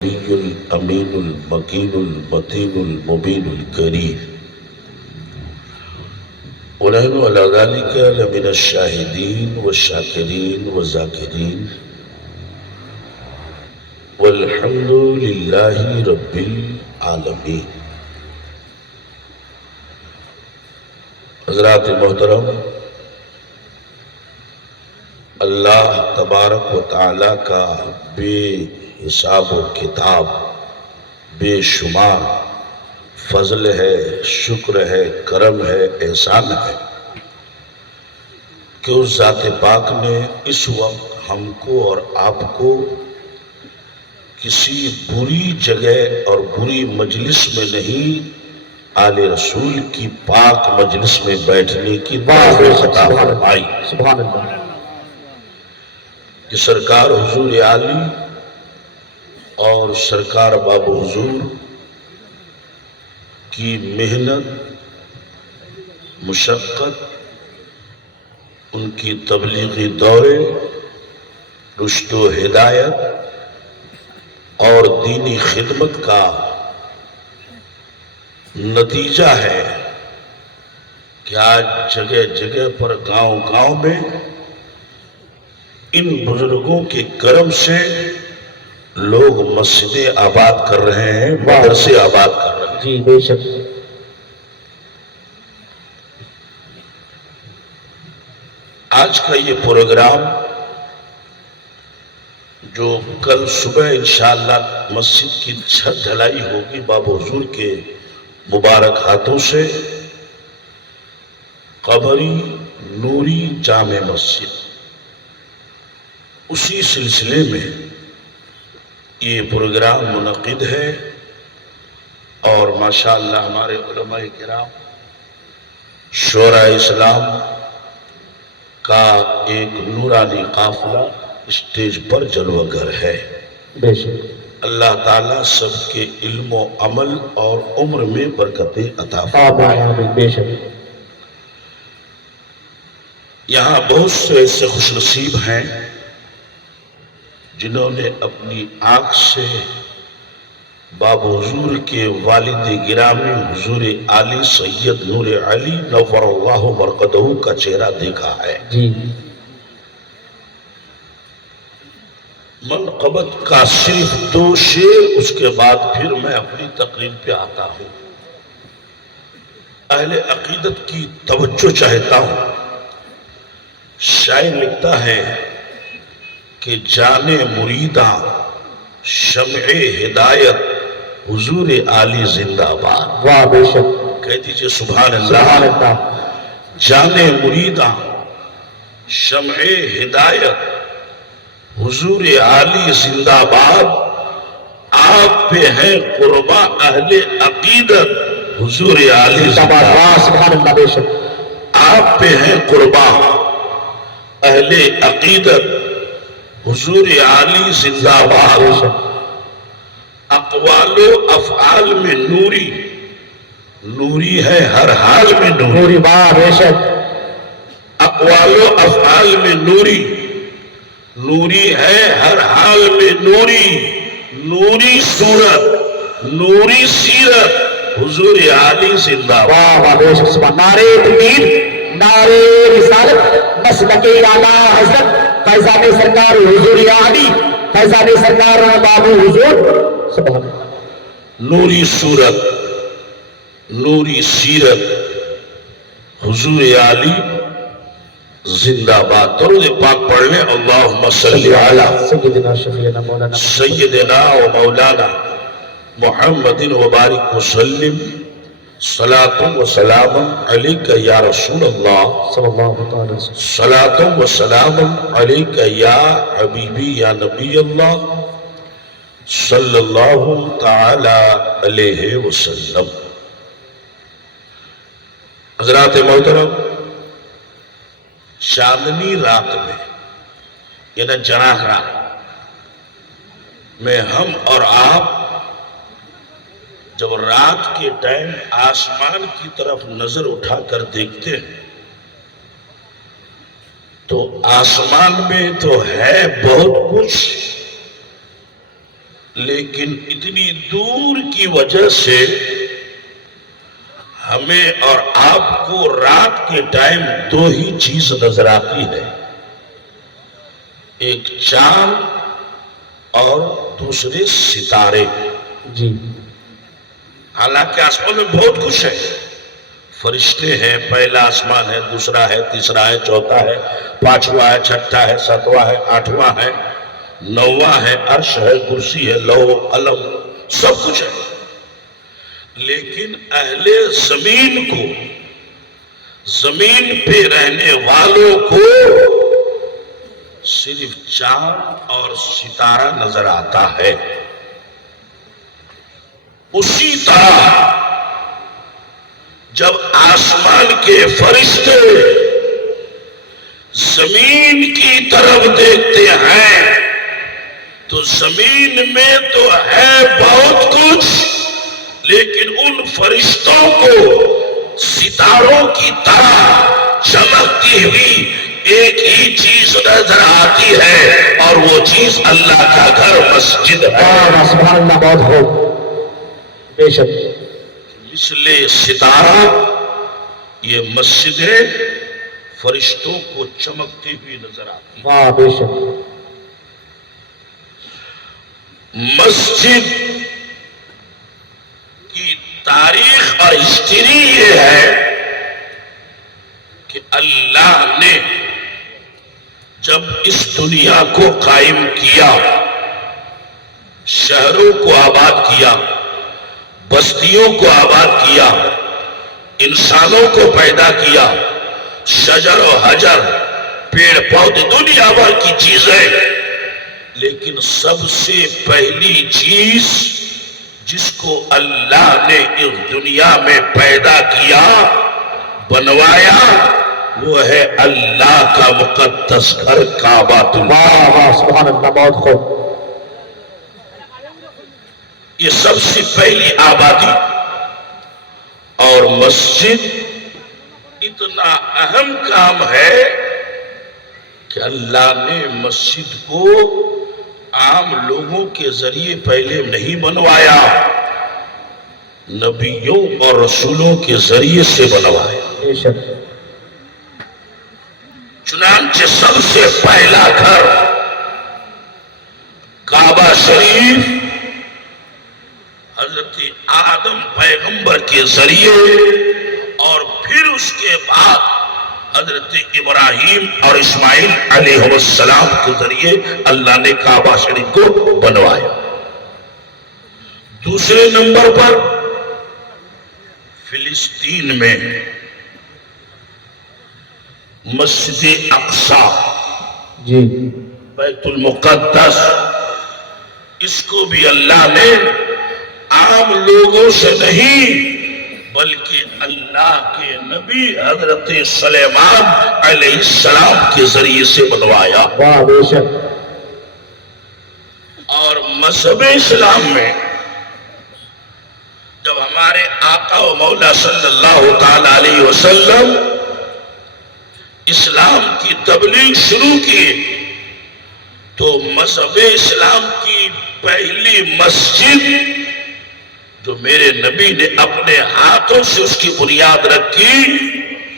الأمين المكين المتين المبين الكريم ونحن على ذلك لمن الشاهدين والشاكرين والذاكرين والحمد لله رب العالمين. حضرات محترم، اللہ تبارک و تعالیٰ کا بے حساب و کتاب بے شمار فضل ہے، شکر ہے، کرم ہے، احسان ہے کہ اس ذات پاک نے اس وقت ہم کو اور آپ کو کسی بری جگہ اور بری مجلس میں نہیں، آل رسول کی پاک مجلس میں بیٹھنے کی توفیق عطا فرمائی. سبحان اللہ. کہ سرکار حضور عالی اور سرکار باب حضور کی محنت، مشقت، ان کی تبلیغی دورے، رشد و ہدایت اور دینی خدمت کا نتیجہ ہے کہ آج جگہ جگہ پر گاؤں گاؤں میں ان بزرگوں کے کرم سے لوگ مسجدیں آباد کر رہے ہیں، مدرسے آباد کر رہے ہیں. جی بے شک. آج کا یہ پروگرام جو کل صبح انشاءاللہ مسجد کی چھت ڈھلائی ہوگی باب حضور کے مبارک ہاتھوں سے، قبری نوری جامع مسجد، اسی سلسلے میں یہ پروگرام منعقد ہے. اور ماشاءاللہ ہمارے علماء کرام، شورا اسلام کا ایک نورانی قافلہ اسٹیج پر جلوہ گر ہے. بے شک. اللہ تعالیٰ سب کے علم و عمل اور عمر میں برکتیں عطا فرمائے. آمین. بے شک. یہاں بہت سے ایسے خوش نصیب ہیں جنہوں نے اپنی آنکھ سے باب حضور کے والد گرامی حضور عالی سید نور علی نور اللہ مرقدہ کا چہرہ دیکھا ہے. جی. منقبت کا صرف 2 شعر، اس کے بعد پھر میں اپنی تقریر پہ آتا ہوں. اہل عقیدت کی توجہ چاہتا ہوں. شاعر لکھتا ہے کہ جان مریداں شمع ہدایت حضور عالی زندہ باد. واہ بے شک. کہہ دیجئے سبحان سبحان اللہ. اللہ. جان مریداں شمع ہدایت حضور عالی زندہ باد، آپ پہ ہیں قربا اہل عقیدت حضور عالی زندہ باد. واہ سبحان اللہ. بے شک. آپ پہ ہیں قربا اہل عقیدت حضور عالی زندہ باد. بے شک. اقوال و افعال میں نوری، نوری ہے ہر حال میں نوری. نوری. واہ بے شک. اقوال و افعال میں نوری، نوری ہے ہر حال میں نوری. نوری صورت، نوری سیرت حضور عالی زندہ باد. واہ واہ بے شک. سبحان. نعرے تکبیر، نعرے رسالت، مسلک اعلیٰ حضرت فیضان سرکار حضور عالی، فیضان سرکار بابو حضور. سبحان اللہ. نوری صورت، نوری سیرت حضور عالی زندہ باد. درود پاک پڑھ لیں. اللہم صلی علی سیدنا شفیعنا مولانا سیدنا و مولانا محمد وبارک وسلم. صلاۃ و سلام علیک یا رسول اللہ، صلی اللہ تعالی وسلم. صلاۃ و سلام علیک یا حبیبی یا نبی اللہ صلی اللہ تعالی علیہ وسلم. حضرات محترم، چاندنی رات میں یعنی جناح رات میں ہم اور آپ جب رات کے ٹائم آسمان کی طرف نظر اٹھا کر دیکھتے ہیں تو آسمان میں تو ہے بہت کچھ، لیکن اتنی دور کی وجہ سے ہمیں اور آپ کو رات کے ٹائم دو ہی چیز نظر آتی ہے، ایک چاند اور دوسرے ستارے۔ جی حالانکہ آسمان میں بہت کچھ ہے، فرشتے ہیں، پہلا آسمان ہے، دوسرا ہے، تیسرا ہے، چوتھا ہے، پانچواں ہے، چھٹا ہے، ساتواں ہے، آٹھواں ہے، نواں ہے، عرش ہے، کرسی ہے، لوح قلم، سب کچھ ہے۔ لیکن اہل زمین کو، زمین پہ رہنے والوں کو صرف چاند اور ستارہ نظر آتا ہے۔ اسی طرح جب آسمان کے فرشتے زمین کی طرف دیکھتے ہیں تو زمین میں تو ہے بہت کچھ، لیکن ان فرشتوں کو ستاروں کی طرح چمکتی ہوئی ایک ہی چیز نظر آتی ہے، اور وہ چیز اللہ کا گھر مسجد ہے۔ سبحان اللہ، بہت خوب، بے شک۔ مثل ستارہ یہ مسجدیں فرشتوں کو چمکتی ہوئی نظر آتی ہیں۔ واہ، بے شک۔ مسجد کی تاریخ اور ہسٹری یہ ہے کہ اللہ نے جب اس دنیا کو قائم کیا، شہروں کو آباد کیا، بستیوں کو آباد کیا، انسانوں کو پیدا کیا، شجر و حجر، پیڑ پودے، دنیا بھر کی چیزیں، لیکن سب سے پہلی چیز جس کو اللہ نے اس دنیا میں پیدا کیا، بنوایا، وہ ہے اللہ کا مقدس گھر کعبہ اللہ۔ واہ واہ، سبحان اللہ، بہت خوب۔ یہ سب سے پہلی آبادی، اور مسجد اتنا اہم کام ہے کہ اللہ نے مسجد کو عام لوگوں کے ذریعے پہلے نہیں بنوایا، نبیوں اور رسولوں کے ذریعے سے بنوایا۔ بے شک۔ چنانچہ سب سے پہلا گھر کعبہ شریف حضرت آدم پیغمبر کے ذریعے، اور پھر اس کے بعد حضرت ابراہیم اور اسماعیل علیہ السلام کے ذریعے اللہ نے کعبہ شریف کو بنوایا۔ دوسرے نمبر پر فلسطین میں مسجد اقصی، جی بیت المقدس، اس کو بھی اللہ نے عام لوگوں سے نہیں بلکہ اللہ کے نبی حضرت سلیمان علیہ السلام کے ذریعے سے بنوایا۔ واہ، بے شک۔ اور مذہب اسلام میں جب ہمارے آقا و مولا صلی اللہ تعالی علیہ وسلم اسلام کی تبلیغ شروع کی تو مذہب اسلام کی پہلی مسجد جو میرے نبی نے اپنے ہاتھوں سے اس کی بنیاد رکھی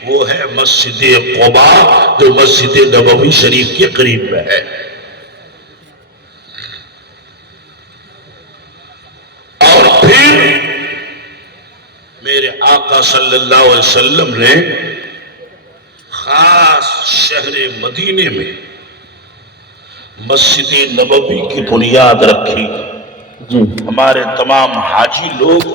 وہ ہے مسجد قباء، جو مسجد نبوی شریف کے قریب میں ہے۔ اور پھر میرے آقا صلی اللہ علیہ وسلم نے خاص شہر مدینے میں مسجد نبوی کی بنیاد رکھی۔ جی ہمارے تمام حاجی لوگ